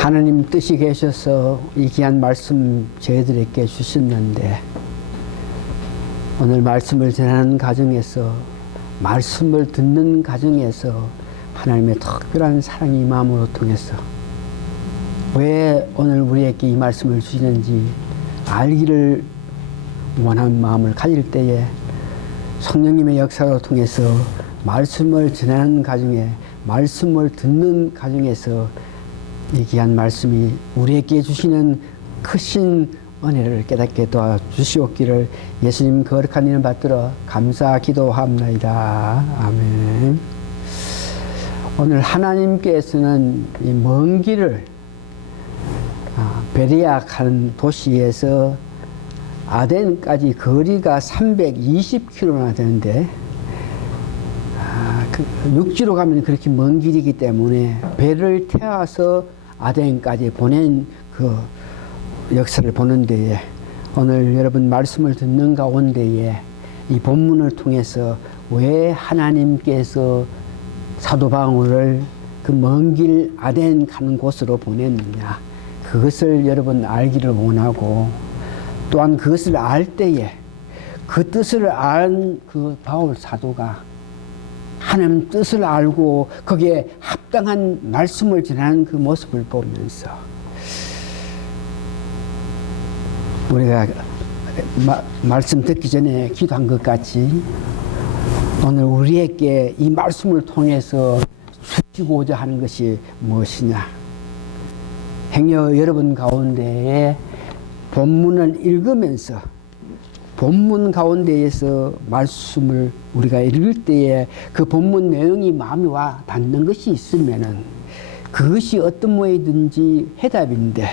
하나님 뜻이 계셔서 이 귀한 말씀 저희들에게 주셨는데, 오늘 말씀을 전하는 가정에서, 말씀을 듣는 가정에서 하나님의 특별한 사랑이 마음으로 통해서 왜 오늘 우리에게 이 말씀을 주시는지 알기를 원하는 마음을 가질 때에 성령님의 역사로 통해서 말씀을 전하는 가정에, 말씀을 듣는 가정에서 이 귀한 말씀이 우리에게 주시는 크신 은혜를 깨닫게 도와주시옵기를 예수님 거룩한 이름 받들어 감사 기도합니다. 아멘. 오늘 하나님께서는 이 먼 길을 베레아라는 도시에서 아덴까지 거리가 320km나 되는데, 육지로 가면 그렇게 먼 길이기 때문에 배를 태워서 아덴까지 보낸 그 역사를 보는 데에, 오늘 여러분 말씀을 듣는 가운데에 이 본문을 통해서 왜 하나님께서 사도 바울을 그 먼 길 아덴 가는 곳으로 보냈느냐, 그것을 여러분 알기를 원하고, 또한 그것을 알 때에 그 뜻을 안 그 바울 사도가 하나님 뜻을 알고 거기에 합당한 말씀을 전하는 그 모습을 보면서 우리가 말씀 듣기 전에 기도한 것 같이 오늘 우리에게 이 말씀을 통해서 주시고자 하는 것이 무엇이냐. 행여 여러분 가운데에 본문을 읽으면서 본문 가운데에서 말씀을 우리가 읽을 때에 그 본문 내용이 마음에 와 닿는 것이 있으면은 그것이 어떤 모양이든지 해답인데,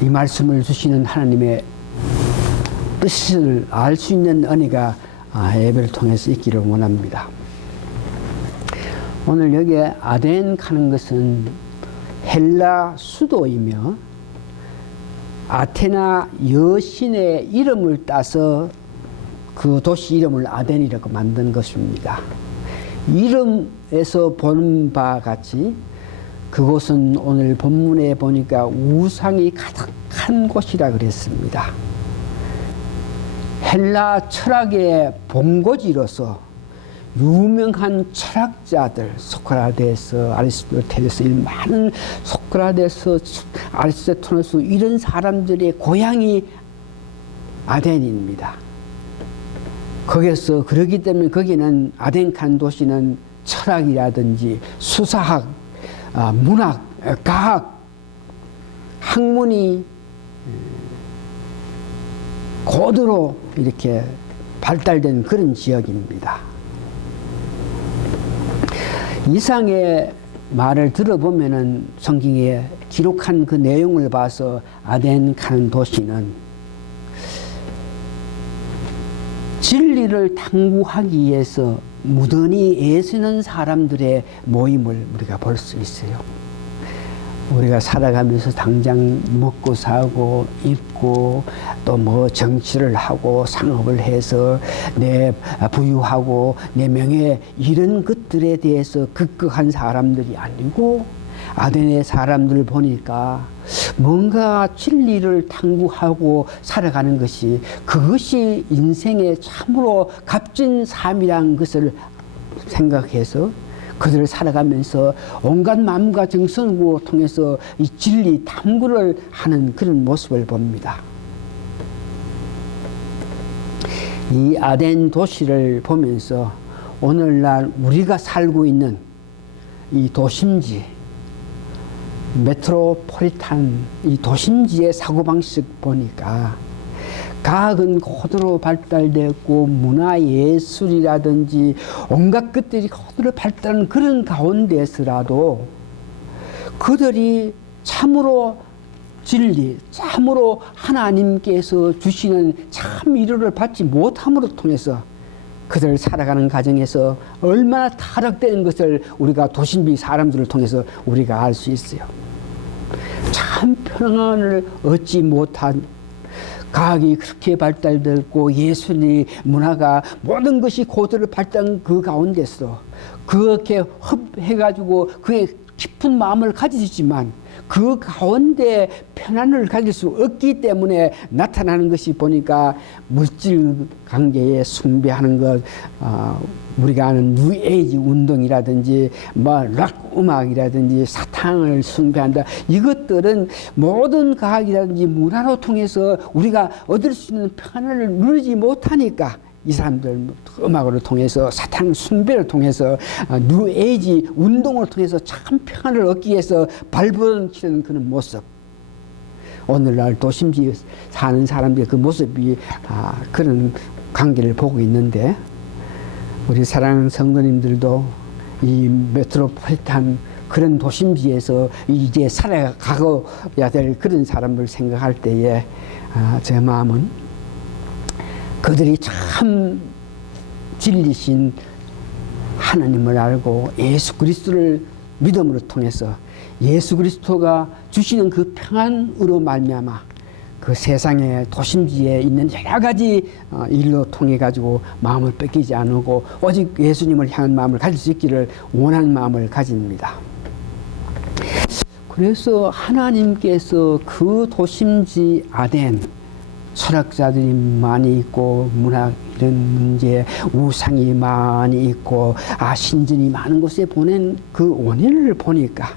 이 말씀을 주시는 하나님의 뜻을 알 수 있는 은혜가 예배를 통해서 있기를 원합니다. 오늘 여기에 아덴 가는 것은 헬라 수도이며 아테나 여신의 이름을 따서 그 도시 이름을 아덴이라고 만든 것입니다. 이름에서 보는 바와 같이 그곳은 오늘 본문에 보니까 우상이 가득한 곳이라 그랬습니다. 헬라 철학의 본고지로서 유명한 철학자들, 소크라테스, 아리스토텔레스, 많은 소크라테스, 아리스토텔레스, 이런 사람들의 고향이 아덴입니다. 거기서 그러기 때문에 거기는 아덴칸 도시는 철학이라든지 수사학, 문학, 과학, 학문이 고도로 이렇게 발달된 그런 지역입니다. 이상의 말을 들어보면은 성경에 기록한 그 내용을 봐서 아덴 가는 도시는 진리를 탐구하기 위해서 무던히 애쓰는 사람들의 모임을 우리가 볼 수 있어요. 우리가 살아가면서 당장 먹고 사고 입고 또 뭐 정치를 하고 상업을 해서 내 부유하고 내 명예, 이런 것들에 대해서 급급한 사람들이 아니고, 아덴의 사람들 보니까 뭔가 진리를 탐구하고 살아가는 것이, 그것이 인생의 참으로 값진 삶이라는 것을 생각해서 그들을 살아가면서 온갖 마음과 정성을 통해서 이 진리 탐구를 하는 그런 모습을 봅니다. 이 아덴 도시를 보면서 오늘날 우리가 살고 있는 이 도심지, 메트로폴리탄, 이 도심지의 사고방식 보니까 과학은 고도로 발달되었고 문화예술이라든지 온갖 것들이 고도로 발달한 그런 가운데서라도 그들이 참으로 진리, 참으로 하나님께서 주시는 참 위로를 받지 못함으로 통해서 그들 살아가는 과정에서 얼마나 타락되는 것을 우리가 도심지 사람들을 통해서 우리가 알 수 있어요. 참 평안을 얻지 못한, 과학이 그렇게 발달되고 예술이 문화가 모든 것이 고도를 발달한 그 가운데서 그렇게 해가지고 그의 깊은 마음을 가지지만 그 가운데 편안을 가질 수 없기 때문에 나타나는 것이 보니까 물질 관계에 숭배하는 것, 우리가 아는 뉴에이지 운동이라든지 락 음악이라든지 사탕을 숭배한다. 이것들은 모든 과학이라든지 문화로 통해서 우리가 얻을 수 있는 평안을 누리지 못하니까 이 사람들 음악을 통해서 사탕 숭배를 통해서 뉴에이지 운동을 통해서 참 평안을 얻기 위해서 발버둥치는 그런 모습, 오늘날 도심지에 사는 사람들의 그 모습이 그런 관계를 보고 있는데, 우리 사랑하는 성도님들도 이 메트로폴리탄 그런 도심지에서 이제 살아가야 될 그런 사람을 생각할 때에 제 마음은 그들이 참 진리신 하나님을 알고 예수 그리스도를 믿음으로 통해서 예수 그리스도가 주시는 그 평안으로 말미암아 그 세상의 도심지에 있는 여러 가지 일로 통해 가지고 마음을 뺏기지 않고 오직 예수님을 향한 마음을 가질 수 있기를 원하는 마음을 가집니다. 그래서 하나님께서 그 도심지 아덴, 철학자들이 많이 있고 문학 이런 문제, 우상이 많이 있고 신전이 많은 곳에 보낸 그 원인을 보니까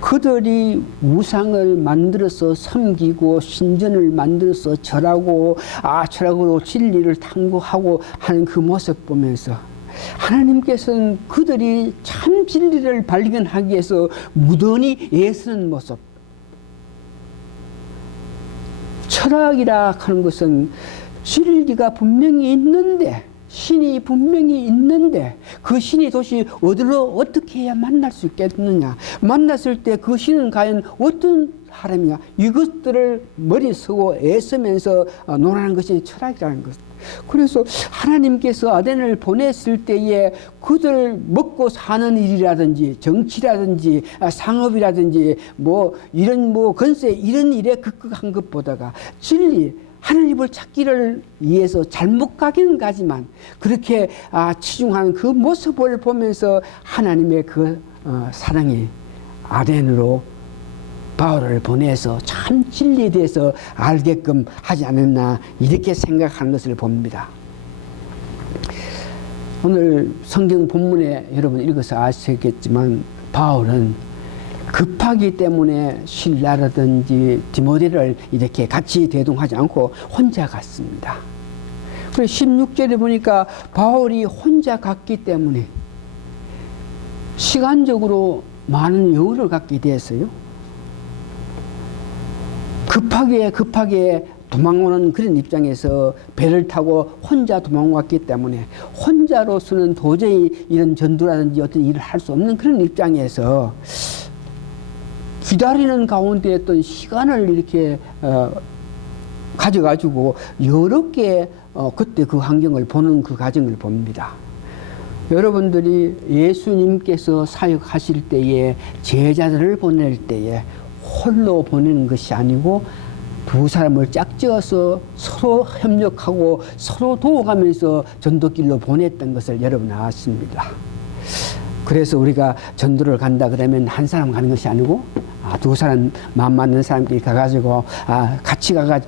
그들이 우상을 만들어서 섬기고 신전을 만들어서 절하고 철학으로 진리를 탐구하고 하는 그 모습 보면서 하나님께서는 그들이 참 진리를 발견하기 위해서 무던히 애쓰는 모습, 철학이라 하는 것은 진리가 분명히 있는데, 신이 분명히 있는데 그 신이 도대체 어디로 어떻게 해야 만날 수 있겠느냐, 만났을 때 그 신은 과연 어떤 사람이냐, 이것들을 머리 쓰고 애쓰면서 논하는 것이 철학이라는 것. 그래서 하나님께서 아덴을 보냈을 때에 그들 먹고 사는 일이라든지 정치라든지 상업이라든지 이런 건세 이런 일에 급급한 것보다가 진리, 하나님을 찾기를 위해서 잘못 가기는 가지만 그렇게 치중하는 그 모습을 보면서 하나님의 그 사랑이 아덴으로 바울을 보내서 참 진리에 대해서 알게끔 하지 않았나, 이렇게 생각하는 것을 봅니다. 오늘 성경 본문에 여러분 읽어서 아시겠지만 바울은 급하기 때문에 실라라든지 디모데를 이렇게 같이 대동하지 않고 혼자 갔습니다. 그래서 16절에 보니까 바울이 혼자 갔기 때문에 시간적으로 많은 여유를 갖게 됐어요. 급하게 도망오는 그런 입장에서 배를 타고 혼자 도망왔기 때문에 혼자로서는 도저히 이런 전도라든지 어떤 일을 할 수 없는 그런 입장에서 기다리는 가운데 어떤 시간을 이렇게 가져가지고 여러 개 그때 그 환경을 보는 그 과정을 봅니다. 여러분들이 예수님께서 사역하실 때에 제자들을 보낼 때에 홀로 보내는 것이 아니고 두 사람을 짝지어서 서로 협력하고 서로 도와가면서 전도길로 보냈던 것을 여러분 아십니다. 그래서 우리가 전도를 간다 그러면 한 사람 가는 것이 아니고 두 사람 마음 맞는 사람끼리 가가지고 같이 가가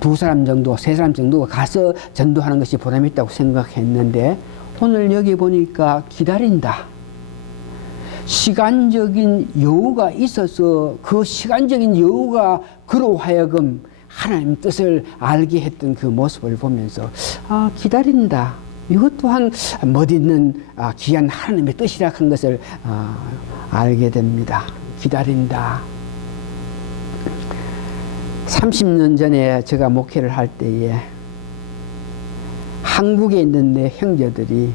두 사람 정도, 세 사람 정도가 가서 전도하는 것이 보람이 있다고 생각했는데 오늘 여기 보니까 기다린다. 시간적인 여유가 있어서 그 시간적인 여유가 그로 하여금 하나님 뜻을 알게 했던 그 모습을 보면서 기다린다. 이것 또한 멋있는 귀한 하나님의 뜻이라 한 것을 알게 됩니다. 기다린다. 30년 전에 제가 목회를 할 때에 한국에 있는 내 형제들이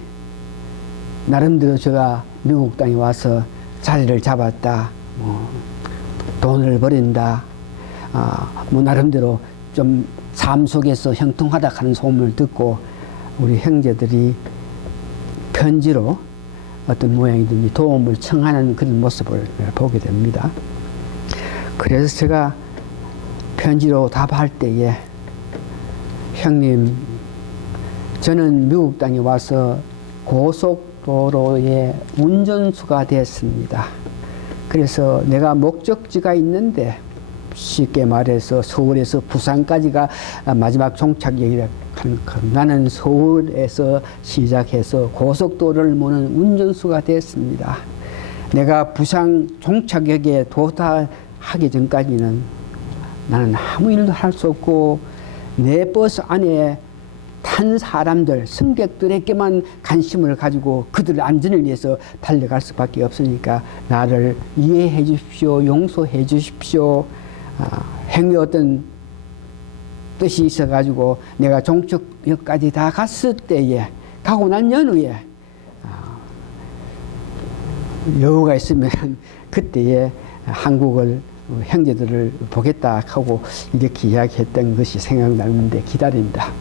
나름대로 제가 미국 땅에 와서 자리를 잡았다, 돈을 벌인다, 나름대로 좀 삶 속에서 형통하다 하는 소문을 듣고 우리 형제들이 편지로 어떤 모양이든지 도움을 청하는 그런 모습을 보게 됩니다. 그래서 제가 편지로 답할 때에 형님, 저는 미국 땅에 와서 고속 고속도로의 운전수가 되었습니다. 그래서 내가 목적지가 있는데 쉽게 말해서 서울에서 부산까지가 마지막 종착역이라 나는 서울에서 시작해서 고속도로를 모는 운전수가 되었습니다. 내가 부산 종착역에 도달하기 전까지는 나는 아무 일도 할 수 없고 내 버스 안에 탄 사람들, 승객들에게만 관심을 가지고 그들 안전을 위해서 달려갈 수밖에 없으니까 나를 이해해 주십시오. 용서해 주십시오. 행위 어떤 뜻이 있어가지고 내가 종착역까지 다 갔을 때에 가고 난 연후에 여유가 있으면 그때에 한국을 형제들을 보겠다 하고 이렇게 이야기했던 것이 생각나는데 기다립니다.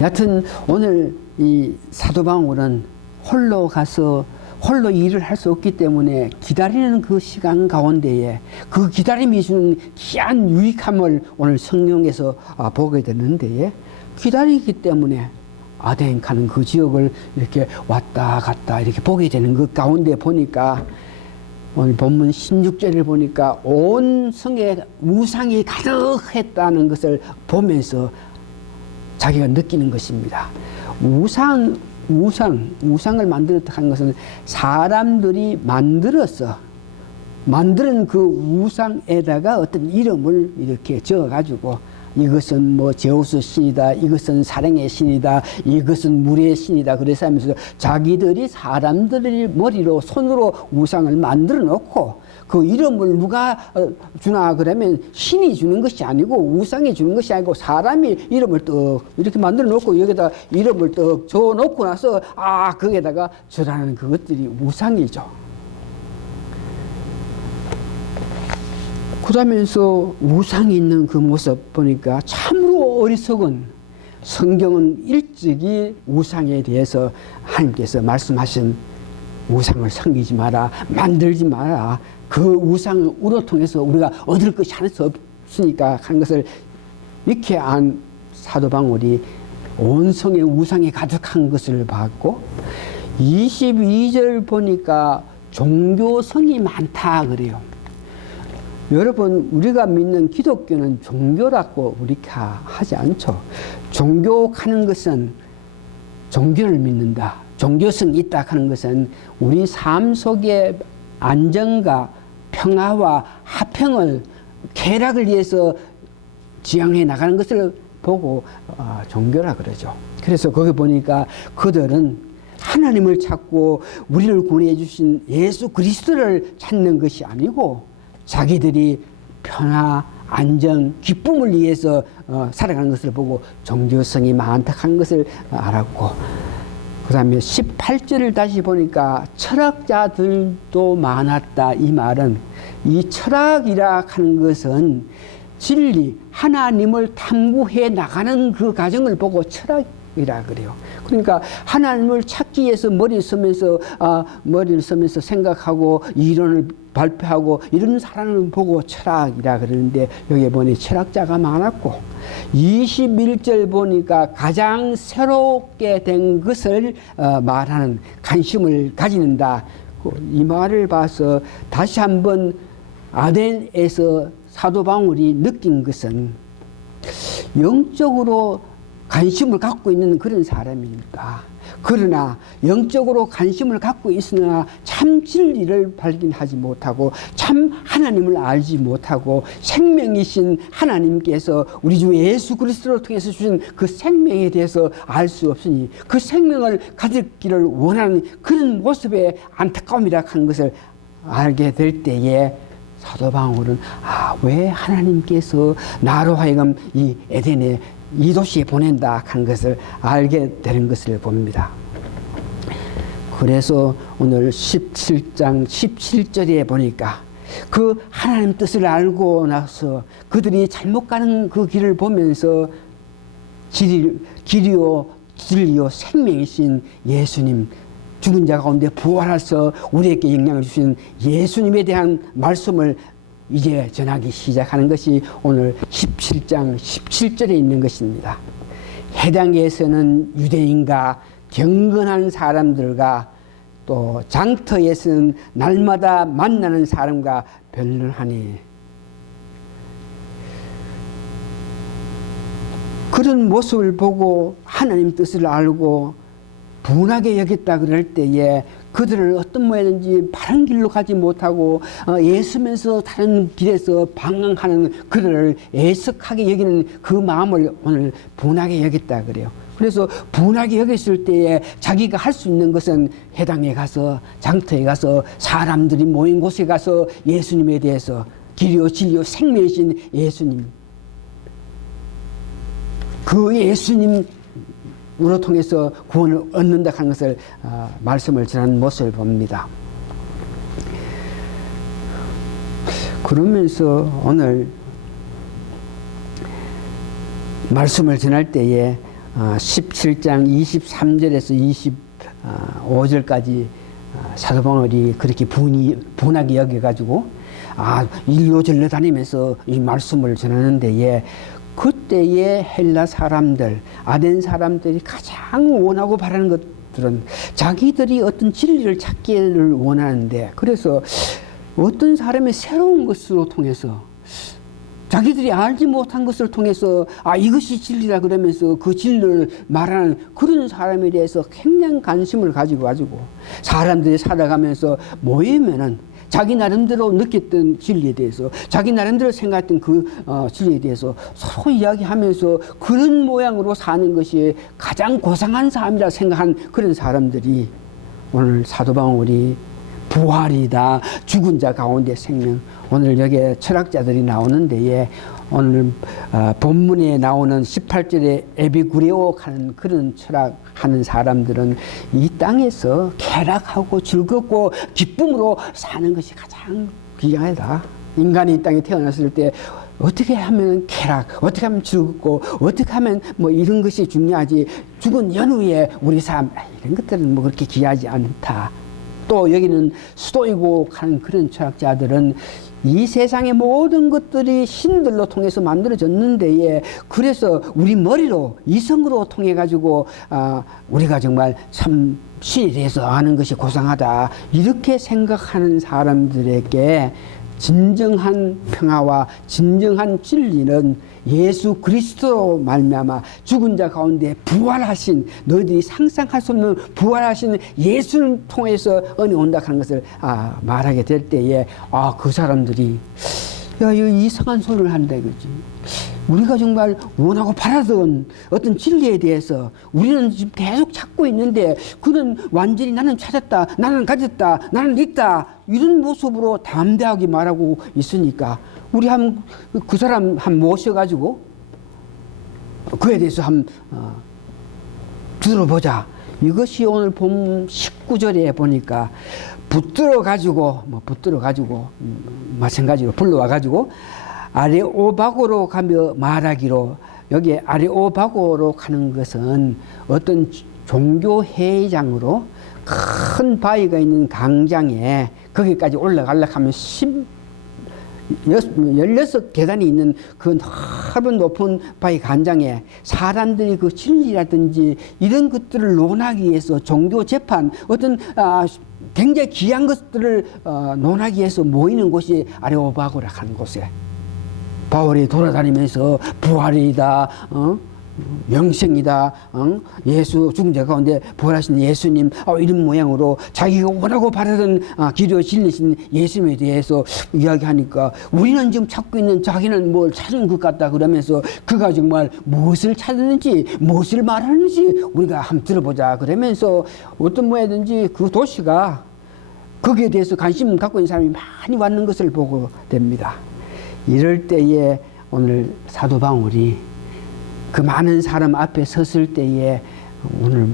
여하튼 오늘 이 사도 바울은 홀로 가서 홀로 일을 할 수 없기 때문에 기다리는 그 시간 가운데에 그 기다림이 주는 귀한 유익함을 오늘 성경에서 보게 되는데 기다리기 때문에 아덴 가는 그 지역을 이렇게 왔다 갔다 이렇게 보게 되는 그 가운데 보니까 오늘 본문 16절을 보니까 온 성에 우상이 가득했다는 것을 보면서 자기가 느끼는 것입니다. 우상을 만들었다 하는 것은 사람들이 만드는 그 우상에다가 어떤 이름을 이렇게 지어가지고 이것은 뭐 제우스 신이다, 이것은 사랑의 신이다, 이것은 물의 신이다. 그래서 하면서 자기들이 사람들의 머리로 손으로 우상을 만들어 놓고 그 이름을 누가 주나 그러면 신이 주는 것이 아니고 우상이 주는 것이 아니고 사람이 이름을 떡 이렇게 만들어 놓고 여기다 이름을 떡 적어 놓고 나서 거기에다가 절하는 그것들이 우상이죠. 그러면서 우상이 있는 그 모습 보니까 참으로 어리석은, 성경은 일찍이 우상에 대해서 하나님께서 말씀하신 우상을 섬기지 마라, 만들지 마라. 그 우상으로 통해서 우리가 얻을 것이 하나도 없으니까 하는 것을 이렇게 안 사도 바울이 온 성에 우상이 가득한 것을 봤고 22절 보니까 종교성이 많다 그래요. 여러분, 우리가 믿는 기독교는 종교라고 우리 하지 않죠. 종교하는 것은 종교를 믿는다. 종교성이 있다 하는 것은 우리 삶 속에 안정과 평화와 화평을, 쾌락을 위해서 지향해 나가는 것을 보고 종교라 그러죠. 그래서 거기 보니까 그들은 하나님을 찾고 우리를 구원해 주신 예수 그리스도를 찾는 것이 아니고 자기들이 평화, 안정, 기쁨을 위해서 살아가는 것을 보고 종교성이 많다는 것을 알았고 그 다음에 18절을 다시 보니까 철학자들도 많았다. 이 말은 이 철학이라 하는 것은 진리, 하나님을 탐구해 나가는 그 과정을 보고 철학이라 그래요. 그러니까 하나님을 찾기 위해서 머리를 쓰면서 생각하고 이론을 발표하고 이런 사람을 보고 철학이라 그러는데 여기 보니 철학자가 많았고 21절 보니까 가장 새롭게 된 것을 말하는 관심을 가지는다. 이 말을 봐서 다시 한번 아덴에서 사도 바울이 느낀 것은 영적으로 관심을 갖고 있는 그런 사람입니다. 그러나 영적으로 관심을 갖고 있으나 참 진리를 발견하지 못하고 참 하나님을 알지 못하고 생명이신 하나님께서 우리 주 예수 그리스도를 통해서 주신 그 생명에 대해서 알 수 없으니 그 생명을 가졌기를 원하는 그런 모습의 안타까움이라 하는 것을 알게 될 때에 사도 바울은 왜 하나님께서 나로 하여금 이 에덴에 이 도시에 보낸다 하는 것을 알게 되는 것을 봅니다. 그래서 오늘 17장 17절에 보니까 그 하나님 뜻을 알고 나서 그들이 잘못 가는 그 길을 보면서 길이요 진리요 생명이신 예수님, 죽은 자 가운데 부활하셔서 우리에게 영향을 주신 예수님에 대한 말씀을 이제 전하기 시작하는 것이 오늘 17장 17절에 있는 것입니다. 해당에서는 유대인과 경건한 사람들과 또 장터에서는 날마다 만나는 사람과 변론하니 그런 모습을 보고 하나님 뜻을 알고 분하게 여겼다 그럴 때에 그들을 어떤 모양인지 바른 길로 가지 못하고 애쓰면서 다른 길에서 방황하는 그들을 애석하게 여기는 그 마음을 오늘 분하게 여겼다 그래요. 그래서 분하게 여겼을 때에 자기가 할 수 있는 것은 회당에 가서 장터에 가서 사람들이 모인 곳에 가서 예수님에 대해서 길이요 진리요 생명이신 예수님, 그 예수님으로 통해서 구원을 얻는다 하는 것을 말씀을 전하는 모습을 봅니다. 그러면서 오늘 말씀을 전할 때에 17장 23절에서 25절까지 사도 바울이 그렇게 분하게 여겨가지고 일로 절로 다니면서 이 말씀을 전하는 데에 그때의 헬라 사람들, 아덴 사람들이 가장 원하고 바라는 것들은 자기들이 어떤 진리를 찾기를 원하는데, 그래서 어떤 사람의 새로운 것으로 통해서 자기들이 알지 못한 것을 통해서 이것이 진리라 그러면서 그 진리를 말하는 그런 사람에 대해서 굉장히 관심을 가지고 사람들이 살아가면서 모이면은 자기 나름대로 느꼈던 진리에 대해서, 자기 나름대로 생각했던 그 진리에 대해서 서로 이야기하면서 그런 모양으로 사는 것이 가장 고상한 삶이라 생각한 그런 사람들이 오늘 사도 바울이 부활이다, 죽은 자 가운데 생명, 오늘 여기에 철학자들이 나오는 데에 오늘 본문에 나오는 18절에 에비구레오 하는 그런 철학하는 사람들은 이 땅에서 쾌락하고 즐겁고 기쁨으로 사는 것이 가장 귀하다. 인간이 이 땅에 태어났을 때 어떻게 하면 쾌락, 어떻게 하면 즐겁고, 어떻게 하면 뭐 이런 것이 중요하지, 죽은 연후에 우리 삶 이런 것들은 뭐 그렇게 귀하지 않다. 또 여기는 수도이고 하는 그런 철학자들은 이 세상의 모든 것들이 신들로 통해서 만들어졌는데, 그래서 우리 머리로 이성으로 통해 가지고 우리가 정말 참 신에 대해서 아는 것이 고상하다 이렇게 생각하는 사람들에게 진정한 평화와 진정한 진리는 예수 그리스도로 말미암아 죽은 자 가운데 부활하신, 너희들이 상상할 수 없는 부활하신 예수를 통해서 은혜 온다 하는 것을 말하게 될 때에 그 사람들이 이거 이상한 소리를 한다 이거지. 우리가 정말 원하고 바라던 어떤 진리에 대해서 우리는 지금 계속 찾고 있는데 그는 완전히 나는 찾았다, 나는 가졌다, 나는 있다 이런 모습으로 담대하게 말하고 있으니까 우리 그 사람 모셔가지고 그에 대해서 들어보자. 이것이 오늘 본문 19절에 보니까 붙들어가지고 마찬가지로 불러와가지고 아레오바고로 가며 말하기로, 여기에 아레오바고로 가는 것은 어떤 종교회의장으로 큰 바위가 있는 강장에 거기까지 올라가려고 하면 16계단이 있는 그 넓은 높은 바위 간장에 사람들이 그 진리라든지 이런 것들을 논하기 위해서 종교 재판, 어떤 굉장히 귀한 것들을 논하기 위해서 모이는 곳이 아레오바고라 하는 곳에 바울이 돌아다니면서 부활이다, 영생이다, 예수 죽은 자 가운데 부활하신 예수님, 이런 모양으로 자기가 원하고 바라던 기도 진리신 예수님에 대해서 이야기하니까 우리는 지금 찾고 있는 자기는 뭘 찾은 것 같다 그러면서 그가 정말 무엇을 찾았는지 무엇을 말하는지 우리가 한번 들어보자 그러면서 어떤 모양이든지 그 도시가 거기에 대해서 관심 갖고 있는 사람이 많이 왔는 것을 보고 됩니다. 이럴 때에 오늘 사도 바울이 그 많은 사람 앞에 섰을 때에 오늘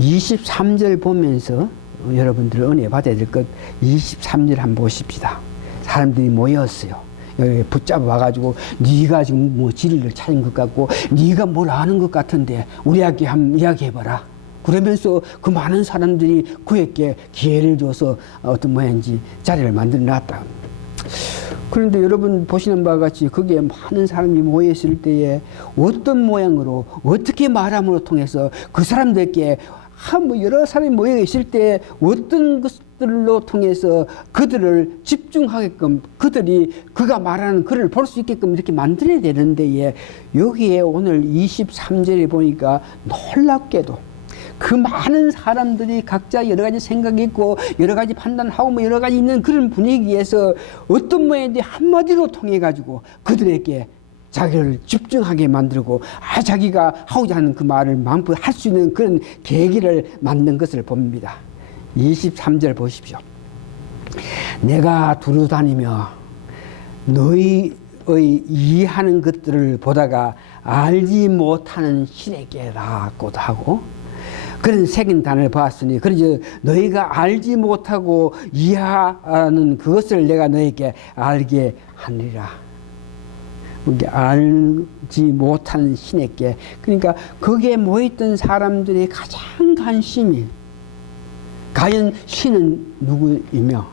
23절 보면서 여러분들 은혜 받아야 될 것 23절 한번 보십시다. 사람들이 모였어요. 여기 붙잡아 와가지고 네가 지금 뭐 진리를 찾은 것 같고 네가 뭘 아는 것 같은데 우리에게 한번 이야기해봐라. 그러면서 그 많은 사람들이 그에게 기회를 줘서 어떤 모양인지 자리를 만들어 놨다. 그런데 여러분 보시는 바와 같이 거기에 많은 사람이 모여있을 때에 어떤 모양으로 어떻게 말함으로 통해서 그 사람들께 뭐 여러 사람이 모여 있을 때 어떤 것들로 통해서 그들을 집중하게끔 그들이 그가 말하는 글을 볼 수 있게끔 이렇게 만들어야 되는데 여기에 오늘 23절에 보니까 놀랍게도 그 많은 사람들이 각자 여러 가지 생각이 있고 여러 가지 판단하고 뭐 여러 가지 있는 그런 분위기에서 어떤 모양인지 한마디로 통해 가지고 그들에게 자기를 집중하게 만들고 자기가 하고자 하는 그 말을 마음껏 할 수 있는 그런 계기를 만든 것을 봅니다. 23절 보십시오. 내가 두루 다니며 너희의 이해하는 것들을 보다가 알지 못하는 신에게라고도 하고 그런 색인 단어를 보았으니 그래서 너희가 알지 못하고 이해하는 그것을 내가 너희에게 알게 하리라. 알지 못하는 신에게, 그러니까 거기에 모였던 사람들의 가장 관심이 과연 신은 누구이며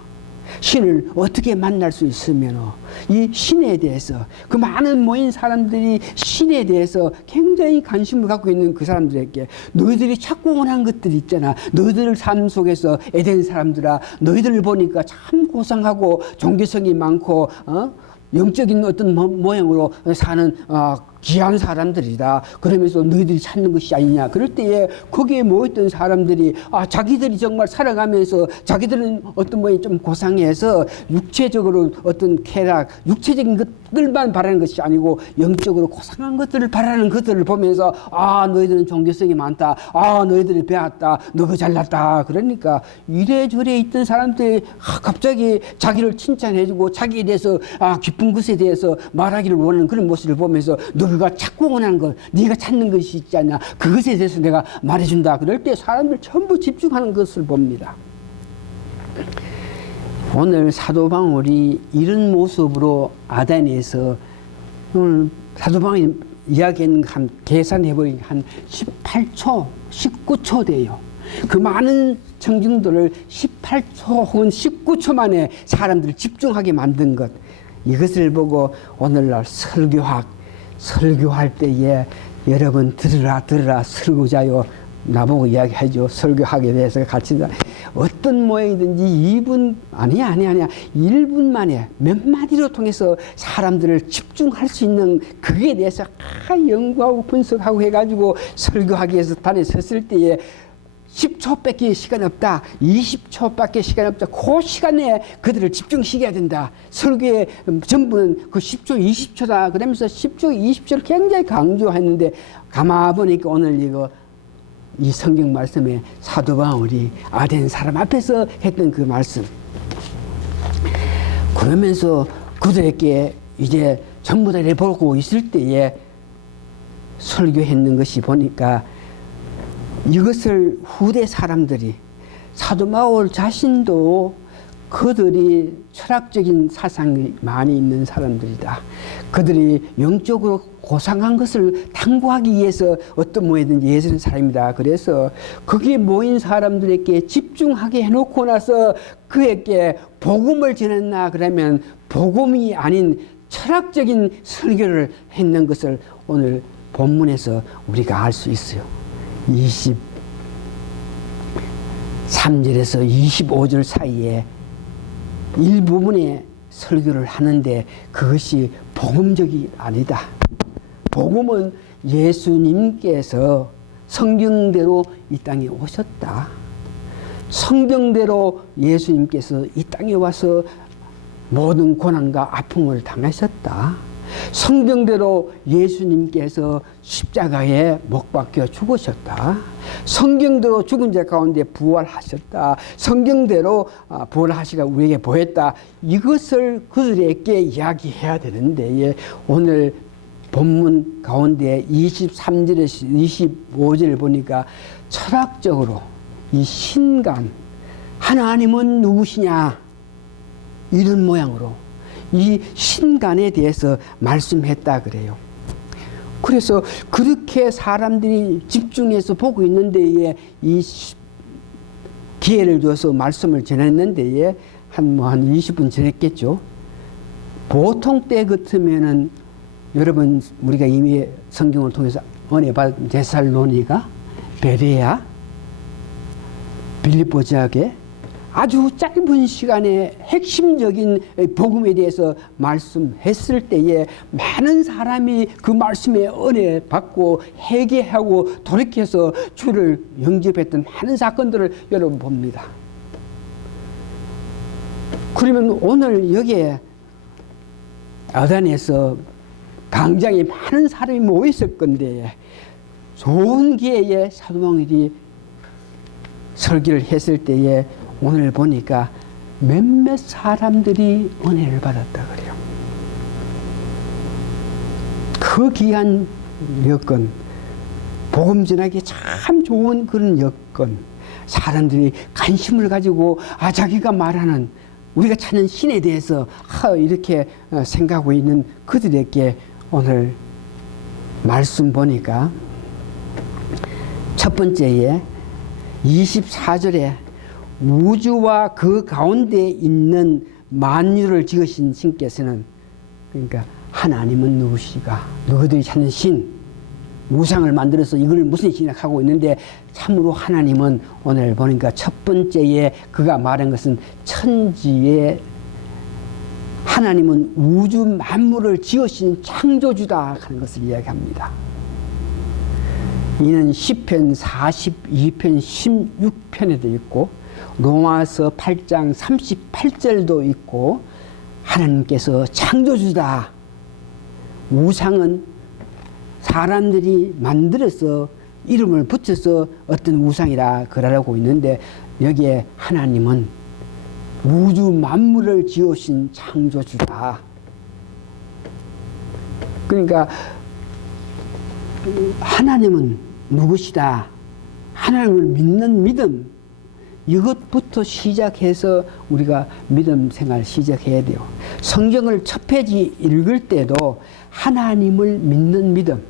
신을 어떻게 만날 수 있으며 이 신에 대해서 그 많은 모인 사람들이 신에 대해서 굉장히 관심을 갖고 있는 그 사람들에게 너희들이 찾고 원하는 것들이 있잖아. 너희들 삶 속에서 에덴 사람들아, 너희들을 보니까 참 고상하고 종교성이 많고 영적인 어떤 모양으로 사는 귀한 사람들이다. 그러면서 너희들이 찾는 것이 아니냐. 그럴 때에 거기에 모였던 사람들이 자기들이 정말 살아가면서 자기들은 어떤 모양이 좀 고상해서 육체적으로 어떤 쾌락, 육체적인 것들만 바라는 것이 아니고 영적으로 고상한 것들을 바라는 것들을 보면서 너희들은 종교성이 많다. 너희들이 배웠다. 너가 잘났다. 그러니까 이래저래 있던 사람들이 갑자기 자기를 칭찬해주고 자기에 대해서 기쁜 것에 대해서 말하기를 원하는 그런 모습을 보면서 너가 찾고 원하는 것, 네가 찾는 것이 있지 않냐. 그것에 대해서 내가 말해준다. 그럴 때 사람들 전부 집중하는 것을 봅니다. 오늘 사도 바울이 이런 모습으로 아덴에서 오늘 사도 바울이 이야기한 한 계산해보니 한 18초, 19초 돼요. 그 많은 청중들을 18초 혹은 19초 만에 사람들을 집중하게 만든 것, 이것을 보고 오늘날 설교할 때에 여러분 들으라 설교자요, 나보고 이야기하죠. 설교하게 돼서 같이 어떤 모양이든지 2분 아니야 1분 만에 몇 마디로 통해서 사람들을 집중할 수 있는 그에 대해서 연구하고 분석하고 해가지고 설교하기 위해서 단에 섰을 때에 10초밖에 시간 없다. 20초밖에 시간 없다. 그 시간에 그들을 집중시켜야 된다. 설교의 전부는 그 10초, 20초다. 그러면서 10초, 20초를 굉장히 강조했는데 가만 보니까 오늘 이 성경 말씀에 사도 바울이 아덴 사람 앞에서 했던 그 말씀. 그러면서 그들에게 이제 전부 다 보고 있을 때에 설교했는 것이 보니까 이것을 후대 사람들이 사도 바울 자신도 그들이 철학적인 사상이 많이 있는 사람들이다. 그들이 영적으로 고상한 것을 탐구하기 위해서 어떤 모양이든지 예수는 사람이다. 그래서 거기에 모인 사람들에게 집중하게 해놓고 나서 그에게 복음을 전했나 그러면 복음이 아닌 철학적인 설교를 했는 것을 오늘 본문에서 우리가 알 수 있어요. 23절에서 25절 사이에 일부분의 설교를 하는데 그것이 복음적이 아니다. 복음은 예수님께서 성경대로 이 땅에 오셨다. 성경대로 예수님께서 이 땅에 와서 모든 고난과 아픔을 당하셨다. 성경대로 예수님께서 십자가에 못 박혀 죽으셨다. 성경대로 죽은 자 가운데 부활하셨다. 성경대로 부활하시가 우리에게 보였다. 이것을 그들에게 이야기해야 되는데 오늘 본문 가운데 23절에서 25절을 보니까 철학적으로 이 신간, 하나님은 누구시냐 이런 모양으로 이 신간에 대해서 말씀했다 그래요. 그래서 그렇게 사람들이 집중해서 보고 있는데 이 기회를 줘서 말씀을 전했는데 한 20분 전했겠죠. 보통 때 같으면은 여러분 우리가 이미 성경을 통해서 은혜 받은 데살로니가, 베레아, 빌립보 지역에 아주 짧은 시간에 핵심적인 복음에 대해서 말씀했을 때에 많은 사람이 그 말씀에 은혜 받고 회개하고 돌이켜서 주를 영접했던 많은 사건들을 여러분 봅니다. 그러면 오늘 여기에 아단에서 강장에 많은 사람이 모였을 건데 좋은 기회에 사도 바울이 설교를 했을 때에 오늘 보니까 몇몇 사람들이 은혜를 받았다 그래요. 그 귀한 여건, 복음 전하기 참 좋은 그런 여건, 사람들이 관심을 가지고 자기가 말하는 우리가 찾는 신에 대해서 이렇게 생각하고 있는 그들에게 오늘 말씀 보니까 첫 번째에 24절에 우주와 그 가운데 있는 만유를 지으신 신께서는, 그러니까 하나님은 누구시가, 너희들이 찾는 신, 우상을 만들어서 이걸 무슨 신이라 하고 있는데 참으로 하나님은 오늘 보니까 첫 번째에 그가 말한 것은 천지에 하나님은 우주 만물을 지으신 창조주다 하는 것을 이야기합니다. 이는 시편 42편 16편에도 있고 로마서 8장 38절도 있고 하나님께서 창조주다. 우상은 사람들이 만들어서 이름을 붙여서 어떤 우상이라 그러고 있는데 여기에 하나님은 우주 만물을 지으신 창조주다. 그러니까 하나님은 누구시다. 하나님을 믿는 믿음, 이것부터 시작해서 우리가 믿음 생활 시작해야 돼요. 성경을 첫 페이지 읽을 때도 하나님을 믿는 믿음,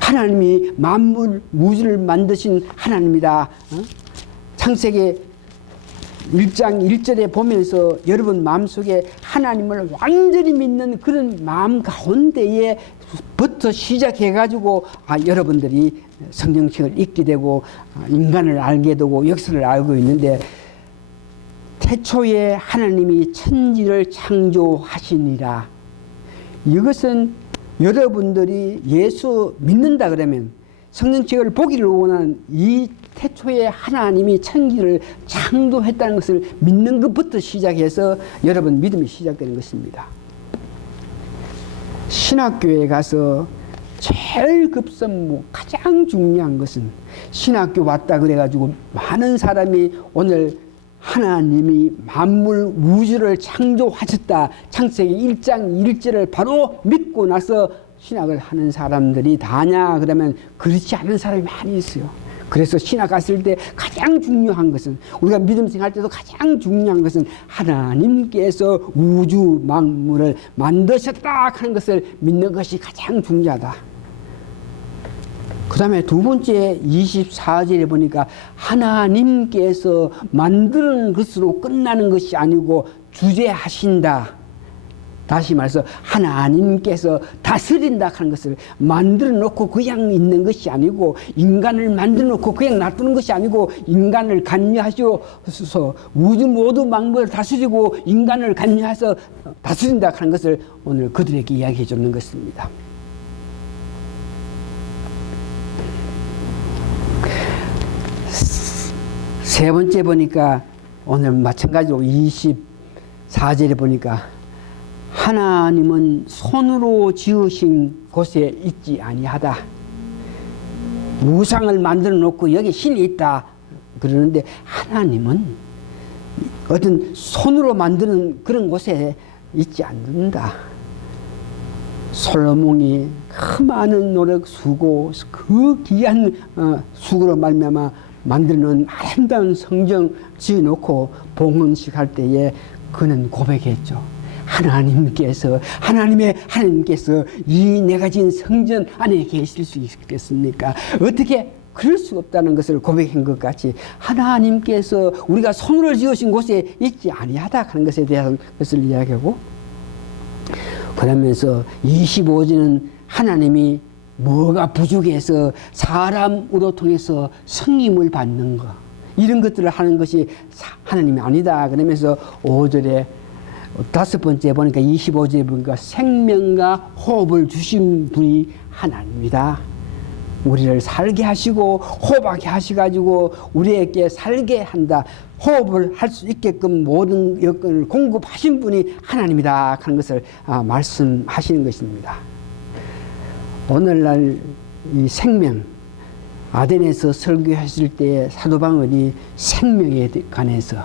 하나님이 만물 우주를 만드신 하나님이다. 창세기 1장 1절에 보면서 여러분 마음속에 하나님을 완전히 믿는 그런 마음 가운데에 부터 시작해가지고 여러분들이 성경책을 읽게 되고 인간을 알게 되고 역사를 알고 있는데, 태초에 하나님이 천지를 창조하시니라. 이것은 여러분들이 예수 믿는다 그러면, 성경책을 보기를 원하는 이 태초에 하나님이 천지를 창조했다는 것을 믿는 것부터 시작해서 여러분 믿음이 시작되는 것입니다. 신학교에 가서 제일 급선무 가장 중요한 것은, 신학교 왔다 그래가지고 많은 사람이 오늘 하나님이 만물 우주를 창조하셨다 창세기 1장 1절을 바로 믿고 나서 신학을 하는 사람들이 다냐 그러면 그렇지 않은 사람이 많이 있어요. 그래서 신학 갔을 때 가장 중요한 것은, 우리가 믿음 생활할 때도 가장 중요한 것은 하나님께서 우주 만물을 만드셨다 하는 것을 믿는 것이 가장 중요하다. 그 다음에 두 번째 24절에 보니까 하나님께서 만드는 것으로 끝나는 것이 아니고 주재하신다. 다시 말해서 하나님께서 다스린다 하는 것을 만들어 놓고 그냥 있는 것이 아니고, 인간을 만들어 놓고 그냥 놔두는 것이 아니고, 인간을 관여하셔서 우주 모두 만물을 다스리고 인간을 관여해서 다스린다 하는 것을 오늘 그들에게 이야기해 주는 것입니다. 세 번째 보니까 오늘 마찬가지로 24절에 보니까 하나님은 손으로 지으신 곳에 있지 아니하다. 우상을 만들어 놓고 여기 신이 있다 그러는데, 하나님은 어떤 손으로 만드는 그런 곳에 있지 않는다. 솔로몬이 그 많은 노력 수고, 그 귀한 수고로 말미암아 만드는 아름다운 성정 지어놓고 봉헌식 할 때에 그는 고백했죠. 하나님께서 이 내가 지은 성전 안에 계실 수 있겠습니까? 어떻게 그럴 수 없다는 것을 고백한 것 같이, 하나님께서 우리가 손으로 지으신 곳에 있지 아니하다 하는 것에 대한 것을 이야기하고, 그러면서 25절은 하나님이 뭐가 부족해서 사람으로 통해서 성임을 받는 것, 이런 것들을 하는 것이 하나님이 아니다. 그러면서 5절에 다섯 번째 보니까 25절에 보니까 생명과 호흡을 주신 분이 하나님이다. 우리를 살게 하시고 호흡하게 하시가지고 우리에게 살게 한다. 호흡을 할 수 있게끔 모든 여건을 공급하신 분이 하나님이다 하는 것을 말씀하시는 것입니다. 오늘날 이 생명, 아덴에서 설교하실 때 사도 바울이 생명에 관해서,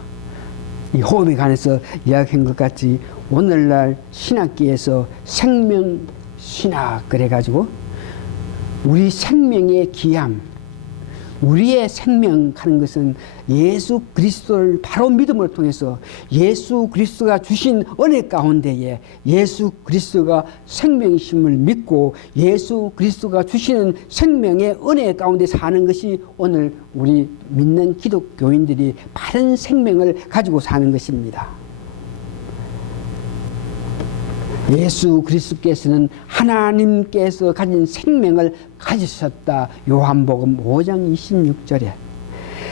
이 호흡에 관해서 이야기한 것 같이 오늘날 신학계에서 생명 신학 그래가지고 우리 생명의 귀함, 우리의 생명 하는 것은 예수 그리스도를 바로 믿음을 통해서 예수 그리스도가 주신 은혜 가운데에 예수 그리스도가 생명이심을 믿고 예수 그리스도가 주시는 생명의 은혜 가운데 사는 것이 오늘 우리 믿는 기독교인들이 바른 생명을 가지고 사는 것입니다. 예수 그리스도께서는 하나님께서 가진 생명을 가지셨다. 요한복음 5장 26절에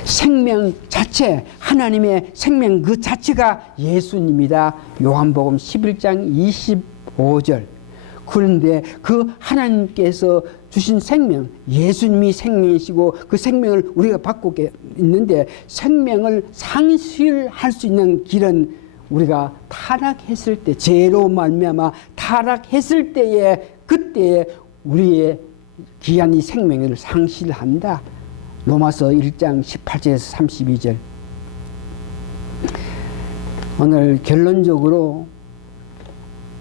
생명 자체, 하나님의 생명 그 자체가 예수님이다. 요한복음 11장 25절. 그런데 그 하나님께서 주신 생명, 예수님이 생명이시고 그 생명을 우리가 받고 있는데 생명을 상실할 수 있는 길은 우리가 타락했을 때, 죄로 말미암아 타락했을 때에 그때에 우리의 귀한 이 생명을 상실한다. 로마서 1장 18절에서 32절. 오늘 결론적으로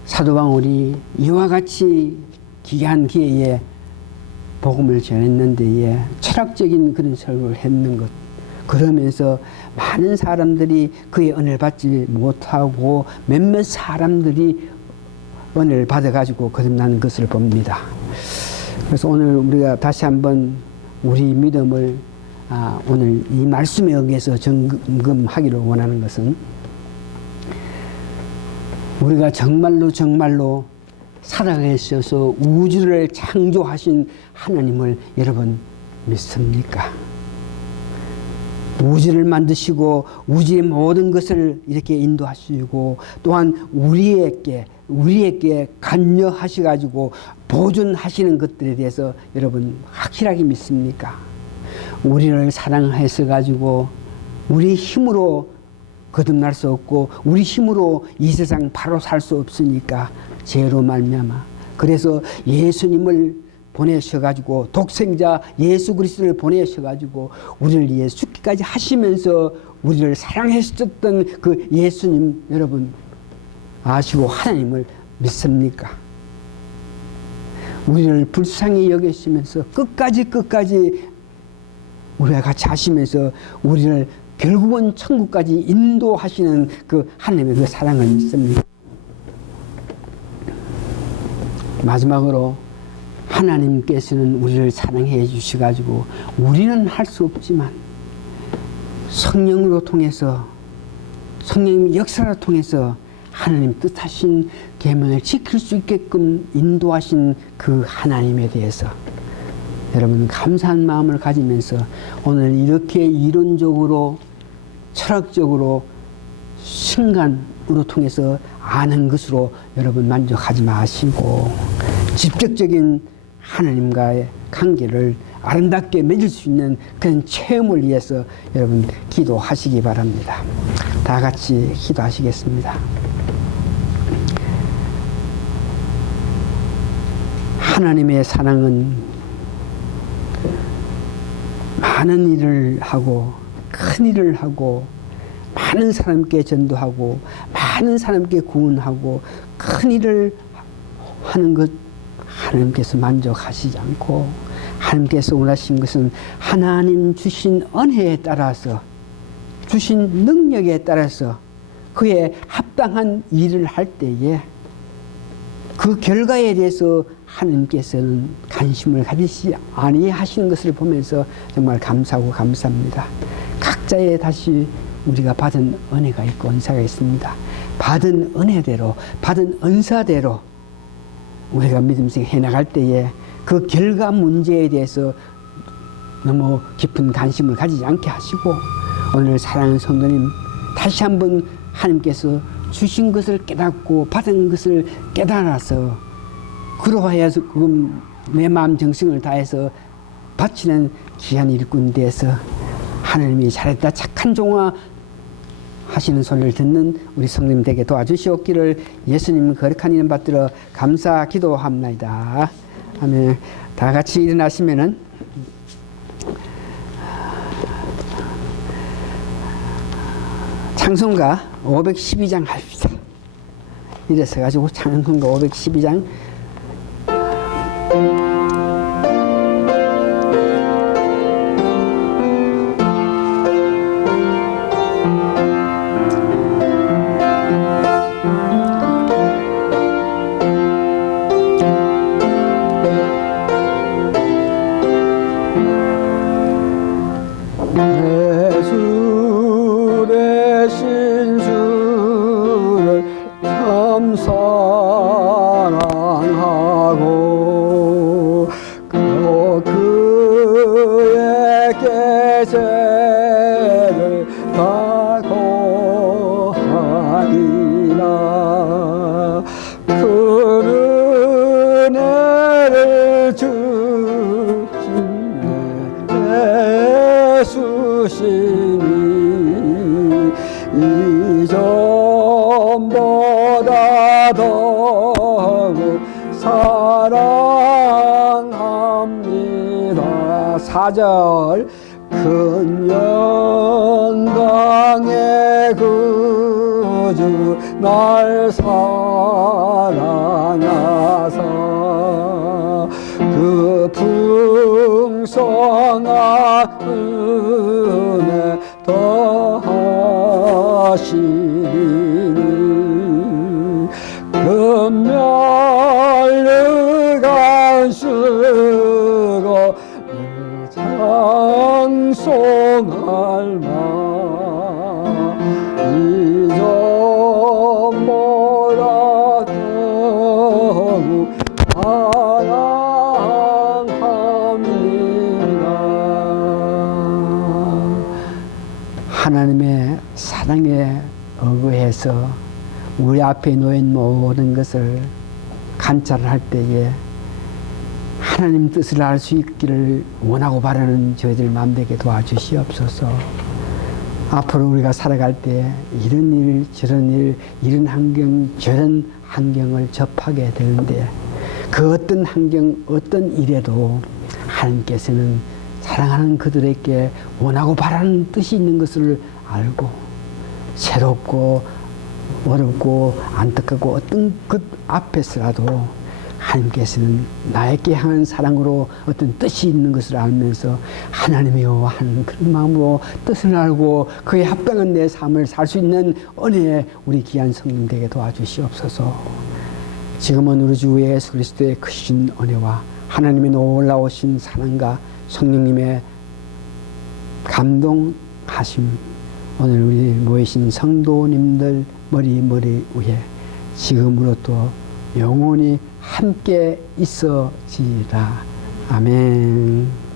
사도 바울이 이와 같이 귀한 기회에 복음을 전했는데 철학적인 그런 설교를 했는 것. 그러면서 많은 사람들이 그의 은혜를 받지 못하고 몇몇 사람들이 은혜를 받아가지고 거듭나는 것을 봅니다. 그래서 오늘 우리가 다시 한번 우리 믿음을 오늘 이 말씀에 의해서 점검하기를 원하는 것은 우리가 정말로 살아계셔서 우주를 창조하신 하나님을 여러분 믿습니까? 우주를 만드시고 우주의 모든 것을 이렇게 인도하시고 또한 우리에게 관여하셔가지고 보존하시는 것들에 대해서 여러분 확실하게 믿습니까? 우리를 사랑해서 가지고 우리 힘으로 거듭날 수 없고 우리 힘으로 이 세상 바로 살 수 없으니까 죄로 말미암아 그래서 예수님을 보내셔가지고 독생자 예수 그리스도를 보내셔가지고 우리를 위해 죽기까지 하시면서 우리를 사랑하셨던 그 예수님 여러분 아시고 하나님을 믿습니까? 우리를 불쌍히 여기시면서 끝까지 우리와 같이 하시면서 우리를 결국은 천국까지 인도하시는 그 하나님의 그 사랑을 믿습니다. 마지막으로 하나님께서는 우리를 사랑해 주셔가지고 우리는 할 수 없지만 성령으로 통해서 성령의 역사를 통해서 하나님 뜻하신 계명을 지킬 수 있게끔 인도하신 그 하나님에 대해서 여러분 감사한 마음을 가지면서 오늘 이렇게 이론적으로 철학적으로 신간으로 통해서 아는 것으로 여러분 만족하지 마시고 직접적인 하나님과의 관계를 아름답게 맺을 수 있는 그런 체험을 위해서 여러분 기도하시기 바랍니다. 다 같이 기도하시겠습니다. 하나님의 사랑은 많은 일을 하고 큰 일을 하고 많은 사람께 전도하고 많은 사람께 구원하고 큰 일을 하는 것 하나님께서 만족하시지 않고 하나님께서 원하신 것은 하나님 주신 은혜에 따라서 주신 능력에 따라서 그에 합당한 일을 할 때에 그 결과에 대해서 하나님께서는 관심을 가지시 아니하시는 것을 보면서 정말 감사하고 감사합니다. 각자의 다시 우리가 받은 은혜가 있고 은사가 있습니다. 받은 은혜대로 받은 은사대로 우리가 믿음생 해나갈 때에 그 결과 문제에 대해서 너무 깊은 관심을 가지지 않게 하시고, 오늘 사랑하는 성도님, 다시 한번 하나님께서 주신 것을 깨닫고 받은 것을 깨달아서 그러하여서 내 마음 정성을 다해서 바치는 귀한 일꾼 되어서 하나님이 잘했다 착한 종아 하시는 소리를 듣는 우리 성도님 되게 도와주시옵기를 예수님 거룩한 이름 받들어 감사 기도합니다. 아멘. 다 같이 일어나시면은 찬송가 512장 합시다. 이래서 가지고 찬송가 512장 사랑하고 그의 계제를 다 고하리라. 그 은혜를 주신 예수시니 이전보다 더욱 사랑합니다. 4절 큰 영광의 구주 날 사랑하사 그 풍성한 은혜 더하시니 금멸르간 쓰고 장송할 마 이전보다 더욱 사랑합니다. 하나님의 사랑에 의거해서 우리 앞에 놓인 모든 것을 관찰할 때에 하나님 뜻을 알 수 있기를 원하고 바라는 저희들 마음 되게 도와주시옵소서. 앞으로 우리가 살아갈 때 이런 일 저런 일 이런 환경 저런 환경을 접하게 되는데 그 어떤 환경 어떤 일에도 하나님께서는 사랑하는 그들에게 원하고 바라는 뜻이 있는 것을 알고 새롭고 어렵고 안타깝고 어떤 것 앞에서라도 하나님께서는 나에게 향한 사랑으로 어떤 뜻이 있는 것을 알면서 하나님이여 하는 그런 마음으로 뜻을 알고 그에 합당한 내 삶을 살 수 있는 은혜 우리 귀한 성님 되게 도와주시옵소서. 지금은 우리 주 예수 그리스도의 크신 은혜와 하나님의 놀라우신 사랑과 성령님의 감동하심 오늘 우리 모이신 성도님들 머리 위에 지금으로부터 영원히 함께 있어지라. 아멘.